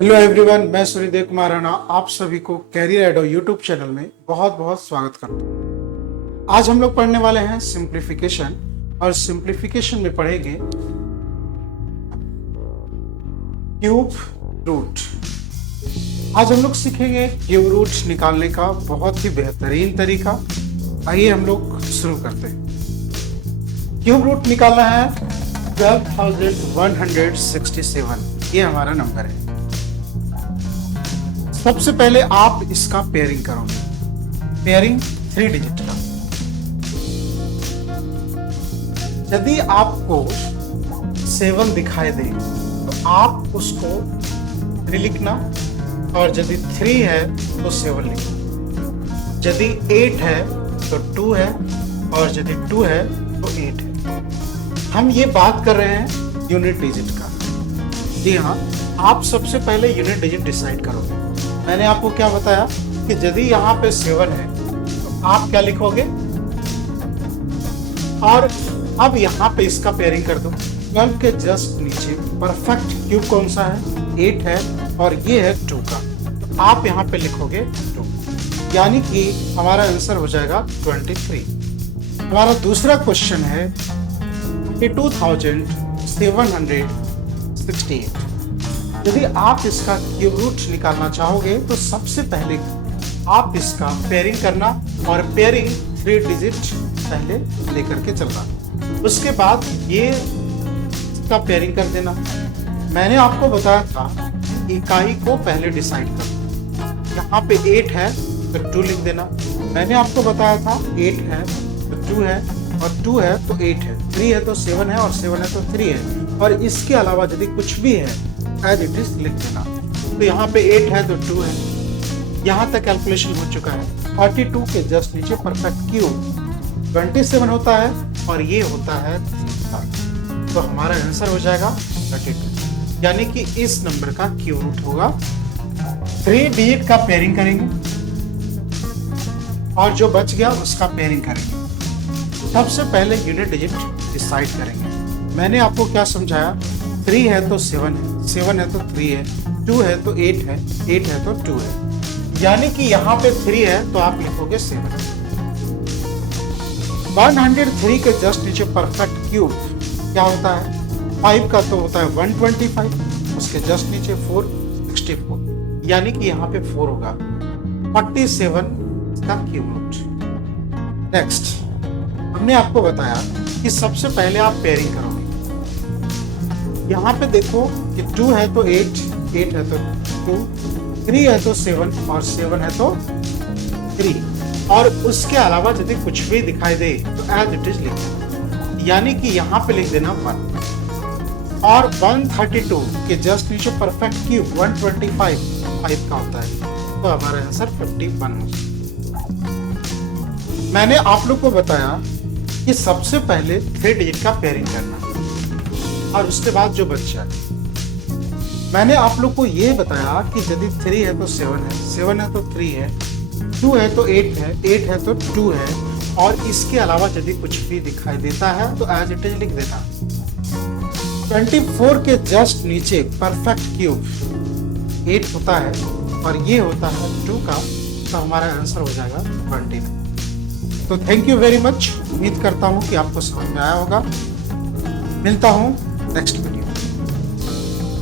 Hello everyone, मैं सूर्यदेव कुमार राणा आप सभी को कैरियर एडो यूट्यूब चैनल में बहुत बहुत स्वागत करता हूँ। आज हम लोग पढ़ने वाले हैं सिंप्लीफिकेशन और सिंप्लीफिकेशन में पढ़ेंगे क्यूब रूट। आज हम लोग सीखेंगे क्यूब रूट निकालने का बहुत ही बेहतरीन तरीका। आइए हम लोग शुरू करते हैं। क्यूब रूट निकालना है 12,167, ये हमारा नंबर है। सबसे पहले आप इसका पेयरिंग करोगे, पेयरिंग 3 डिजिट का। यदि आपको 7 दिखाई दे तो आप उसको 3 लिखना, और यदि 3 है तो 7 लिखना। यदि 8 है तो 2 है, और यदि 2 है तो 8 है। हम ये बात कर रहे हैं यूनिट डिजिट का। जी हाँ, आप सबसे पहले यूनिट डिजिट डिसाइड करोगे। मैंने आपको क्या बताया कि यदि यहाँ पे 7 है तो आप क्या लिखोगे, और अब यहाँ पे इसका पेयरिंग कर दो। 12 के जस्ट नीचे परफेक्ट क्यूब कौन सा है? 8 है, और ये है 2 का। तो आप यहाँ पे लिखोगे 2, यानी कि हमारा आंसर हो जाएगा 23। हमारा दूसरा क्वेश्चन है 22,768। यदि आप इसका क्यूब रूट निकालना चाहोगे तो सबसे पहले आप इसका पेयरिंग करना, और पेयरिंग 3 डिजिट पहले लेकर के चलना। उसके बाद ये इसका पेयरिंग कर देना। मैंने आपको बताया था इकाई को पहले डिसाइड कर। यहाँ पे 8 है तो 2 लिख देना। मैंने आपको बताया था 8 है तो 2 है, और 2 है तो 8 है, 3 है तो 7 है, और 7 है तो 3 है। और इसके अलावा यदि कुछ भी है एज इट इज लिख देना। तो यहाँ पे 8 है तो 2 है। यहाँ तक कैलकुलेशन हो चुका है। 42 के जस्ट नीचे परफेक्ट क्यूब 27 होता है, और ये होता है 3। तो हमारा आंसर हो जाएगा 32, यानी कि इस नंबर का क्यूब रूट होगा। 3 डिजिट का पेयरिंग करेंगे, और जो बच गया उसका पेयरिंग करेंगे। सबसे पहले यूनिट डिजिट डिसाइड करेंगे। मैंने आपको क्या समझाया? 3 है तो 7 है, 7 है तो 3 है, 2 है तो 8 है, 8 है तो 2 है। यानी कि यहाँ पे 3 है तो आप लिखोगे 7। 103 के जस्ट नीचे परफेक्ट क्यूब क्या होता है? 5 का तो होता है 125, उसके जस्ट नीचे 4 64, यानी कि यहाँ पे 4 होगा। 47 का क्यूब रूट। नेक्स्ट, हमने आपको बताया कि सबसे पहले आप पेयरिंग करोगे। यहाँ पे देखो कि 2 है तो 8, 8 है तो 2, 3 है तो 7, और 7 है तो 3। और उसके अलावा यदि कुछ भी दिखाई दे तो एज इट इज लिख देना, यानी कि यहाँ पे लिख देना 1। और 132 के जस्ट नीचे परफेक्ट क्यूब 125 5 का होता है, तो हमारा आंसर 51 होगा। मैंने आप लोग को बताया कि सबसे पहले 3 डिजिट का पेयरिंग करना, और उसके बाद जो बच जाए। मैंने आप लोग को ये बताया कि यदि 3 है तो 7 है, 7 है तो 3 है, 2 है तो 8 है, 8 है तो 2 है, और इसके अलावा यदि कुछ भी दिखाई देता है तो एज इट इज लिख देना। 24 के जस्ट नीचे परफेक्ट क्यूब 8 होता है, और ये होता है 2 का। तो हमारा आंसर हो जाएगा 20। तो थैंक यू वेरी मच। उम्मीद करता हूँ कि आपको समझ में आया होगा। मिलता हूँ नेक्स्ट वीडियो।